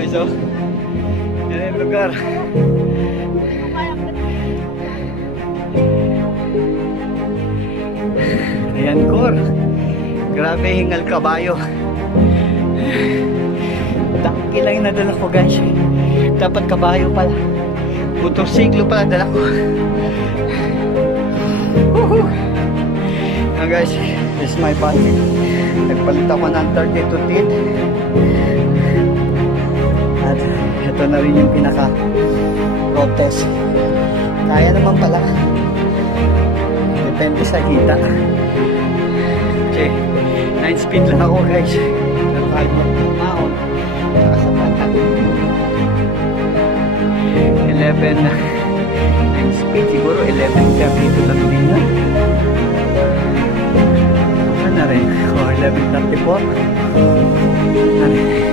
Guys, oh. Yan yung lugar. Ayan, Kor. Grabe, hingal kabayo. Tangki lang yung nadala ko, guys. Dapat kabayo pala. Motorsiklo pala dala ko. Woohoo! Now guys, this is my bike. Nagpalit ako ng 32 teeth. At ito na rin yung pinaka road test. Kaya naman pala. Depende sa kita. Okay, 9 speed lang ako, guys. Pero kahit magpamaon, saka sa patan. 11 9 speed, siguro 11 kaya dito lang din yun. Ano na rin? O, 11.34. Ano rin?